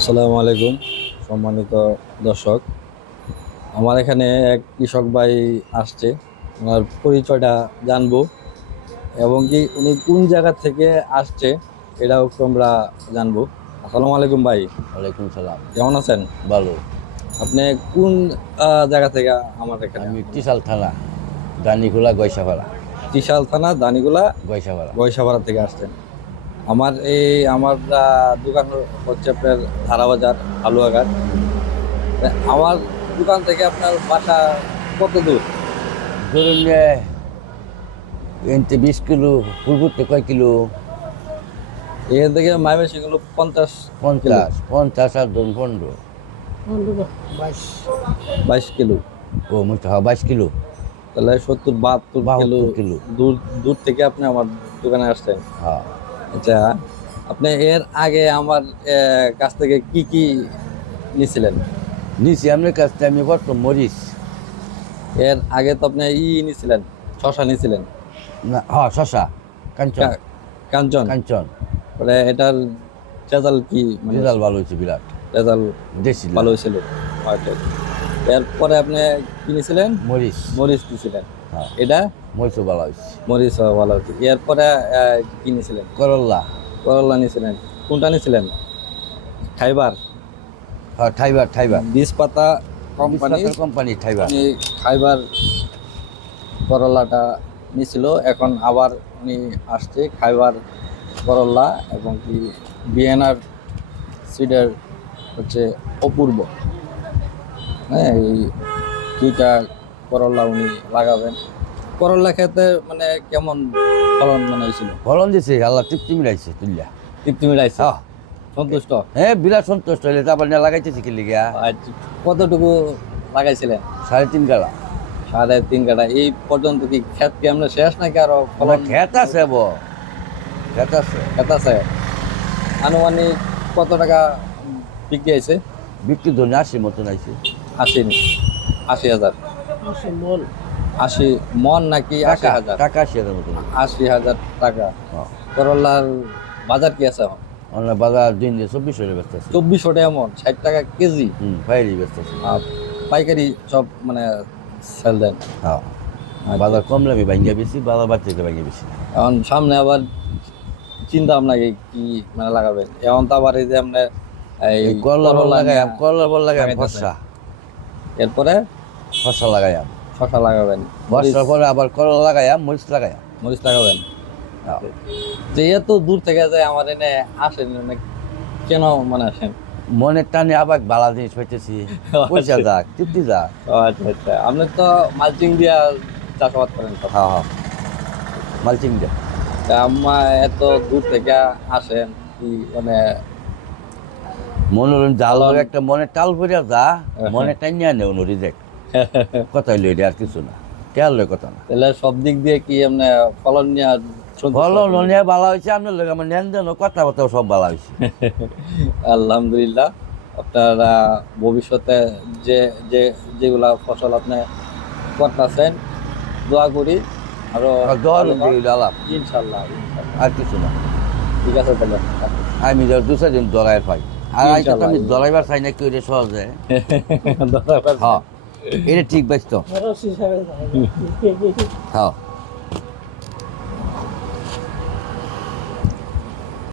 আসসালামু আলাইকুম সম্মানিত দর্শক। আমার এখানে এক কৃষক ভাই আসছে, ওনার পরিচয়টা জানবো এবং কি উনি কোন জায়গা থেকে আসছে এটাও একটু আমরা জানবো। আসসালামু আলাইকুম ভাই, ওয়ালাইকুম সালাম। কেমন আছেন? ভালো। আপনি কোন জায়গা থেকে আমার এখানে? আমি টিসাল থানা, দানিখোলা, গয়সাপাড়া। ত্রিশাল থানা দানিগুলা গয়সাপাড়া। গয়সাপাড়া থেকে আসছেন। আমার দোকান হচ্ছে আপনার ধারাবাজার আলুয়াঘাট। আমার দোকান থেকে আপনার বাসা কত দূর? ধরুন এনতে 20 কিলো, ফুলপুরতে কয় কিলো? এখান থেকে ময়মনসিংহ হলো 50 কিলো, 50 আর ধরুন 15। 22 কিলো। ও মুঠা 22 কিলো। তাহলে 70-72 কিলো 72 কিলো। দূর দূর থেকে আপনি আমার দোকানে আসছেন। হ্যাঁ। আচ্ছা, আপনি এর আগে আমার কাছ থেকে কি কি নিছিলেন? নিচে আপনার কাছ থেকে আমি প্রথম মরিচ। এর আগে তো আপনি নিছিলেন, শশা নিছিলেন। না, হ্যাঁ, শশা, কাঞ্চন। কাঞ্চন। কাঞ্চন মানে এটার রেজাল্ট কি? রেজাল্ট ভালো হয়েছে, বিরাট রেজাল্ট দেশি ভালো হয়েছিল। আচ্ছা। এরপরে আপনি কি নিছিলেন? মরিচ। মরিচ নিছিলেন। হ্যাঁ, এটা মরিচও ভালো হয়েছে। মরিচ ভালো হচ্ছে। এরপরে কি নিছিলেন? করল্লা। করলা নিছিলেন। কোনটা নিছিলেন? খাইবার হ্যাঁ, ঠাইবার। বীজ পাতা কোম্পানি ঠাইবার। উনি খাইবার করলাটা নিছিল, এখন আবার উনি আসছে খাইবার করলা এবং কি বিএনআর সিডের হচ্ছে অপূর্ব। হ্যাঁ, এই দুইটা করলা উনি লাগাবেন। করলা খেতে মানে কেমন ফলন মানে হয়েছিল? ফলন দিছে, আল্লাহ তৃপ্তি মিলাইছে তুল্লা। তৃপ্তি মিলাইছে? হ্যাঁ, সন্তুষ্ট? হ্যাঁ, বিরাট সন্তুষ্ট হইলে তারপর নিয়ে লাগাইতেছি কি লিগা। আচ্ছা, কতটুকু লাগাইছিলেন? 3.5 গালা। 3.5 কাঠা। এই পর্যন্ত কি ক্ষেত কি আমরা শেষ নাকি আরো ফলন? খেত আছে খেত আছে। ক্ষেত আছে। আনুমানিক কত টাকা বিক্রি হয়েছে? বিক্রি ধরুন 80 মতন আইছে। 80,000। 80 মন নাকি 80,000? টাকা 80,000 মতন। 80,000 টাকা। হ্যাঁ, করলার বাজার কি আছে এখন? আমরা বাজার দিন দিয়ে 2400 ব্যস্ত আছে। 2400 টাকা মন, 60 টাকা কেজি। পাইরি ব্যস্ত আছে। আর পাইকারি সব মানে সেল দেন। হ্যাঁ, বাজার কম লাগে ভাঙ্গা বেশি, বাজার বাড়তে ভাঙ্গা বেশি। এখন সামনে আবার চিন্তা ভাবনা কি মানে লাগাবেন? এখন তো আবার এই যে আমরা এই করলা লাগাই, নিয়ে করলা বল লাগাই লাগাইতেছেন। ফসা। এরপরে ফসা লাগাই, শসা লাগাবেন, বর্ষার পরে আবার করলা লাগাই, মরিচ লাগাই। মরিচ লাগাবেন। হ্যাঁ। যে এত দূর থেকে যে আমার এনে আসেন মানে কেন মানে আসেন? মনের টানে আবার বালা জিনিস পাইতেছি, পয়সা যাক, তৃপ্তি যাক। ও আচ্ছা আচ্ছা, আপনি তো মালচিং দিয়া চাষাবাদ করেন তো? হ্যাঁ, হ্যাঁ, মালচিং দে। তা আম্মা এত দূর থেকে আসেন কি মানে মনোরঞ্জন জাল ফলন- একটা মনে টাল পড়িয়া যা, মনে টাইনিয়া নেও নরি দেখ। কথা হইলো এটা, আর কিছু না, তেল লয় কথা না। তাহলে সব দিক দিয়ে কি এমনি ফলন নিয়ে ফলন নিয়ে বালা হয়েছে, আপনার লোক আমার নেন দেন কথাবার্তাও সব বালা হয়েছে। আলহামদুলিল্লাহ। আপনারা ভবিষ্যতে যে যে যেগুলা ফসল আপনি করতেছেন, দোয়া করি আরো দর ভালো হয়। আলাপ, ইনশাল্লাহ। আর কিছু না। ঠিক আছে তাহলে। আমি দু চারদিন দরাই পাই, আর ইনশাল্লাহ। আমি দরাইবার চাই না, কেউ এটা সহজে। ধন্যবাদ। হ্যাঁ, এটা ঠিক বাইস তো। হ্যাঁ।